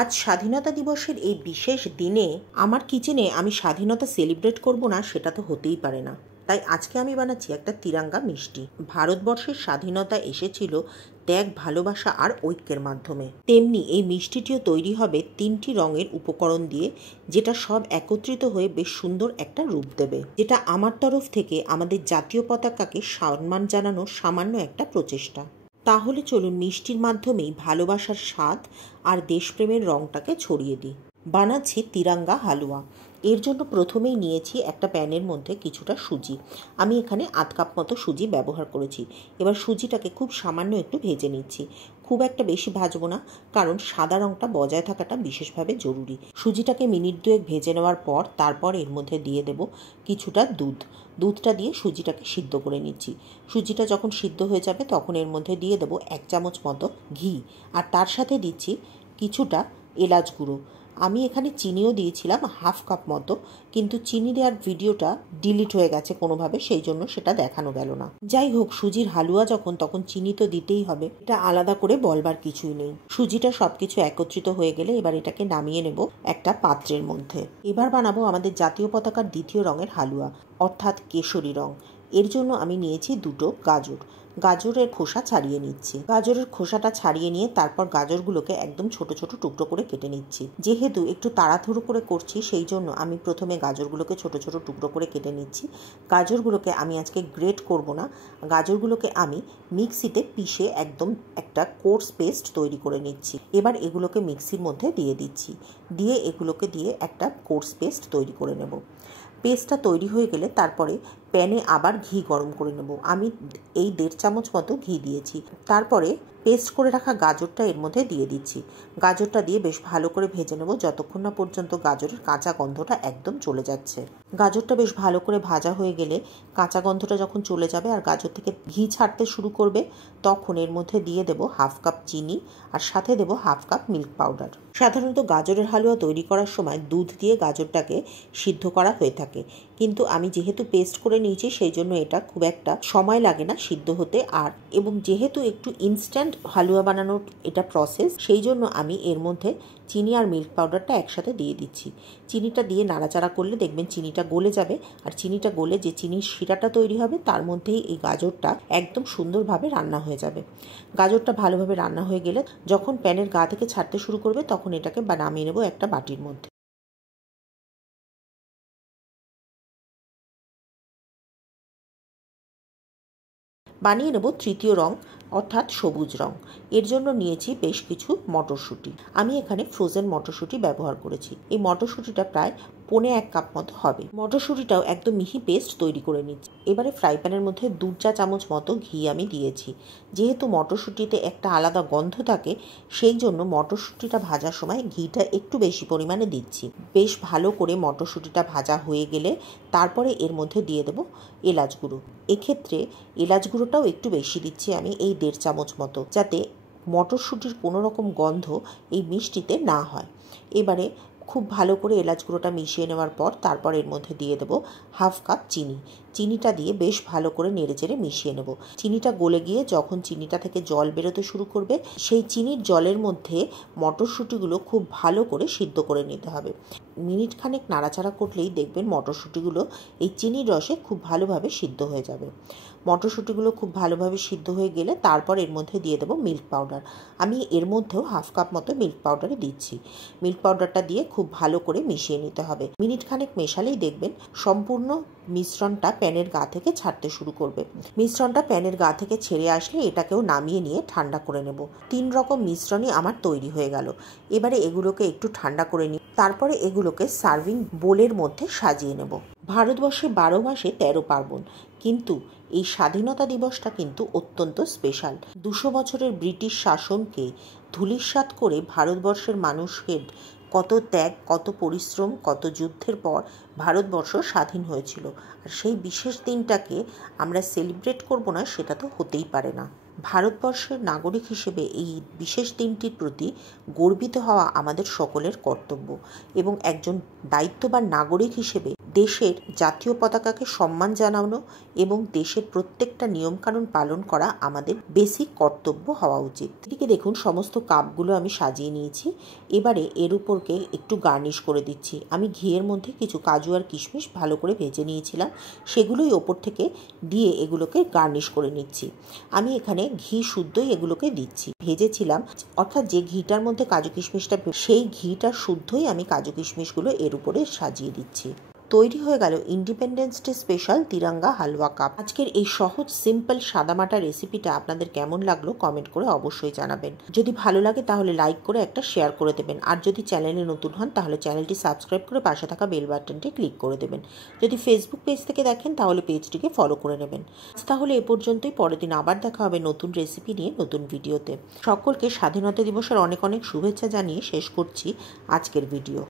আজ স্বাধীনতা দিবসের এই বিশেষ দিনে আমার কিচেনে আমি স্বাধীনতা সেলিব্রেট করব না, সেটা তো হতেই পারে না। তাই আজকে আমি বানাচ্ছি একটা তিরাঙ্গা মিষ্টি। ভারতবর্ষের স্বাধীনতা এসেছিল ত্যাগ, ভালোবাসা আর ঐক্যের মাধ্যমে। তেমনি এই মিষ্টিটিও তৈরি হবে 3টি রঙের উপকরণ দিয়ে, যেটা সব একত্রিত হয়ে বেশ সুন্দর একটা রূপ দেবে, যেটা আমার তরফ থেকে আমাদের জাতীয় পতাকাকে সম্মান জানানোর সামান্য একটা প্রচেষ্টা। তাহলে চলুন মিষ্টির মাধ্যমেই ভালোবাসার স্বাদ আর দেশপ্রেমের রঙটাকে ছড়িয়ে দিই। বানাচ্ছি তিরাঙ্গা হালুয়া। এর জন্য প্রথমেই নিয়েছি একটা প্যানের মধ্যে কিছুটা সুজি। আমি এখানে আধ কাপ মতো সুজি ব্যবহার করেছি। এবার সুজিটাকে খুব সামান্য একটু ভেজে নিচ্ছি। খুব একটা বেশি ভাজবো না, কারণ সাদা রঙটা বজায় থাকাটা বিশেষভাবে জরুরি। সুজিটাকে মিনিট 2 ভেজে নেওয়ার পর তারপর এর মধ্যে দিয়ে দেব কিছুটা দুধ। দুধটা দিয়ে সুজিটাকে সিদ্ধ করে নিচ্ছি। সুজিটা যখন সিদ্ধ হয়ে যাবে তখন এর মধ্যে দিয়ে দেবো 1 চামচ মতো ঘি, আর তার সাথে দিচ্ছি কিছুটা এলাচ গুঁড়ো। আমি এখানে চিনিও দিয়েছিলাম হাফ কাপ মতো, কিন্তু চিনি দেওয়ার ভিডিওটা ডিলিট হয়ে গেছে কোনোভাবে, সেই জন্য সেটা দেখানো গেল না। যাই হোক, সুজির হালুয়া যখন, তখন চিনি তো দিতেই হবে, এটা আলাদা করে বলবার কিছুই নেই। সুজিটা সবকিছু একত্রিত হয়ে গেলে এবার এটাকে নামিয়ে নেব একটা পাত্রের মধ্যে। এবার বানাবো আমাদের জাতীয় পতাকার 2য় রঙের হালুয়া, অর্থাৎ কেশরী রং। এর জন্য আমি নিয়েছি 2টো গাজর। গাজরের খোসা ছাড়িয়ে নিচ্ছি। গাজরের খোসাটা ছাড়িয়ে নিয়ে তারপর গাজরগুলোকে একদম ছোট ছোট টুকরো করে কেটে নিচ্ছি। যেহেতু একটু তাড়াহুড়ো করে করছি, সেই জন্য আমি প্রথমে গাজরগুলোকে ছোট ছোট টুকরো করে কেটে নিচ্ছি। গাজরগুলোকে আমি আজকে গ্রেট করব না, গাজরগুলোকে আমি মিক্সিতে পিষে একদম একটা কোর্স পেস্ট তৈরি করে নিচ্ছি। এবার এগুলোকে মিক্সির মধ্যে দিয়ে দিচ্ছি, দিয়ে এগুলোকে দিয়ে একটা কোর্স পেস্ট তৈরি করে নেব। পেস্টটা তৈরি হয়ে গেলে তারপরে প্যানে আবার ঘি গরম করে নেব। আমি এই 1.5 চামচ মতো ঘি দিয়েছি। তারপরে পেস্ট করে রাখা গাজরটা এর মধ্যে দিয়ে দিচ্ছি। গাজরটা দিয়ে বেশ ভালো করে ভেজে নেব যতক্ষণ না পর্যন্ত গাজরের কাঁচা গন্ধটা একদম চলে যাচ্ছে। গাজরটা বেশ ভালো করে ভাজা হয়ে গেলে, কাঁচা গন্ধটা যখন চলে যাবে আর গাজর থেকে ঘি ছাড়তে শুরু করবে, তখন এর মধ্যে দিয়ে দেব হাফ কাপ চিনি, আর সাথে দেব হাফ কাপ মিল্ক পাউডার। সাধারণত গাজরের হালুয়া তৈরি করার সময় দুধ দিয়ে গাজরটাকে সিদ্ধ করা হয়ে থাকে, কিন্তু আমি যেহেতু পেস্ট করে নিয়েছি সেই জন্য এটা খুব একটা সময় লাগে না সিদ্ধ হতে। আর এবং যেহেতু একটু ইনস্ট্যান্ট হালুয়া বানানোর এটা প্রসেস, সেই জন্য আমি এর মধ্যে চিনি আর মিল্ক পাউডারটা একসাথে দিয়ে দিচ্ছি। চিনিটা দিয়ে নাড়াচাড়া করলে দেখবেন চিনিটা গলে যাবে, আর চিনিটা গলে যে চিনির শিরাটা তৈরি হবে তার মধ্যেই এই গাজরটা একদম সুন্দরভাবে রান্না হয়ে যাবে। গাজরটা ভালোভাবে রান্না হয়ে গেলে যখন প্যানের গা থেকে ছাড়তে শুরু করবে, তখন এটাকে নামিয়ে নেব একটা বাটির মধ্যে। বানিয়ে নেব 3য় রং, অর্থাৎ সবুজ রং। এর জন্য নিয়েছি বেশ কিছু মটরশুঁটি। আমি এখানে ফ্রোজেন মটরশুঁটি ব্যবহার করেছি। এই মটরশুঁটিটা প্রায় 1.25 কাপ মতো হবে। মটরশুঁটিটাও একদম মিহি পেস্ট তৈরি করে নিচ্ছি। এবারে ফ্রাই প্যানের মধ্যে 2 চা চামচ মতো ঘি আমি দিয়েছি। যেহেতু মটরশুঁটিতে একটা আলাদা গন্ধ থাকে, সেই জন্য মটরশুঁটিটা ভাজার সময় ঘিটা একটু বেশি পরিমাণে দিচ্ছি। বেশ ভালো করে মটরশুঁটিটা ভাজা হয়ে গেলে তারপরে এর মধ্যে দিয়ে দেবো এলাচ গুঁড়ো। এক্ষেত্রে এলাচ গুঁড়োটাও একটু বেশি দিচ্ছি আমি, এই 1.5 চামচ মতো, যাতে মটরশুঁটির কোনো রকম গন্ধ এই মিষ্টিতে না হয়। এবারে খুব ভালো করে এলাচ গুঁড়োটা মিশিয়ে নেওয়ার পর তারপর এর মধ্যে দিয়ে দেবো হাফ কাপ চিনি। চিনিটা দিয়ে বেশ ভালো করে নেড়েচেড়ে মিশিয়ে নেব। চিনিটা গলে গিয়ে যখন চিনিটা থেকে জল বেরোতে শুরু করবে, সেই চিনির জলের মধ্যে মটরশুঁটিগুলো খুব ভালো করে সিদ্ধ করে নিতে হবে। মিনিট খানেক নাড়াচাড়া করলেই দেখবেন মটরশুঁটিগুলো এই চিনির রসে খুব ভালোভাবে সিদ্ধ হয়ে যাবে। মটরশুঁটিগুলো খুব ভালোভাবে সিদ্ধ হয়ে গেলে তারপর এর মধ্যে দিয়ে দেবো মিল্ক পাউডার। আমি এর মধ্যেও হাফ কাপ মতো মিল্ক পাউডারই দিচ্ছি। মিল্ক পাউডারটা দিয়ে খুব ভালো করে মিশিয়ে নিতে হবে। মিনিট খানেক মেশালেই দেখবেন সম্পূর্ণ মিশ্রণটা প্যানের গা থেকে ছাড়তে শুরু করবে। মিশ্রণটা প্যানের গা থেকে ছেড়ে আসলে এটাকেও নামিয়ে নিয়ে ঠান্ডা করে নেব। 3 রকম মিশ্রণই আমার তৈরি হয়ে গেল। এবারে এগুলোকে একটু ঠান্ডা করে নিই, তারপরে এগুলোকে সার্ভিং বোলের মধ্যে সাজিয়ে নেব। ভারতবর্ষে 12 মাসে 13 পার্বণ, কিন্তু এই স্বাধীনতা দিবসটা কিন্তু অত্যন্ত স্পেশাল। 200 বছরের ব্রিটিশ শাসনকে ধূলিসাৎ করে ভারতবর্ষের মানুষের কত ত্যাগ, কত পরিশ্রম, কত যুদ্ধের পর ভারতবর্ষ স্বাধীন হয়েছিল। আর সেই বিশেষ দিনটাকে আমরা সেলিব্রেট করব না, সেটা তো হতেই পারে না। ভারতবর্ষের নাগরিক হিসেবে এই বিশেষ দিনটির প্রতি গর্বিত হওয়া আমাদের সকলের কর্তব্য, এবং একজন দায়িত্ববান নাগরিক হিসেবে দেশের জাতীয় পতাকাকে সম্মান জানানো এবং দেশের প্রত্যেকটা নিয়মকানুন পালন করা আমাদের বেসিক কর্তব্য হওয়া উচিত। এদিকে দেখুন সমস্ত কাপগুলো আমি সাজিয়ে নিয়েছি। এবারে এর উপরকে একটু গার্নিশ করে দিচ্ছি। আমি ঘিয়ের মধ্যে কিছু কাজু আর কিশমিশ ভালো করে ভেজে নিয়েছিলাম, সেগুলোই ওপর থেকে দিয়ে এগুলোকে গার্নিশ করে নিচ্ছি। আমি এখানে ঘি শুদ্ধই এগুলোকে দিচ্ছি। ভেজেছিলাম, অর্থাৎ যে ঘিটার মধ্যে কাজু কিশমিশটা, সেই ঘিটা শুদ্ধই আমি কাজু কিশমিশগুলো এর উপরে সাজিয়ে দিচ্ছি। তৈরি হয়ে গেল ইন্ডিপেন্ডেন্স ডে স্পেশাল তিরঙ্গা হালুয়া কাপ। আজকের এই সহজ সিম্পল সাদামাটা রেসিপিটা আপনাদের কেমন লাগলো কমেন্ট করে অবশ্যই জানাবেন। যদি ভালো লাগে তাহলে লাইক করে একটা শেয়ার করে দেবেন, আর যদি চ্যানেলে নতুন হন তাহলে চ্যানেলটি সাবস্ক্রাইব করে পাশে থাকা বেল বাটনটি ক্লিক করে দেবেন। যদি ফেসবুক পেজ থেকে দেখেন তাহলে পেজটিকে ফলো করে নেবেন। তাহলে এ পর্যন্তই, পরের দিন আবার দেখা হবে নতুন রেসিপি নিয়ে নতুন ভিডিওতে। সকলকে স্বাধীনতা দিবসের অনেক অনেক শুভেচ্ছা জানিয়ে শেষ করছি আজকের ভিডিও।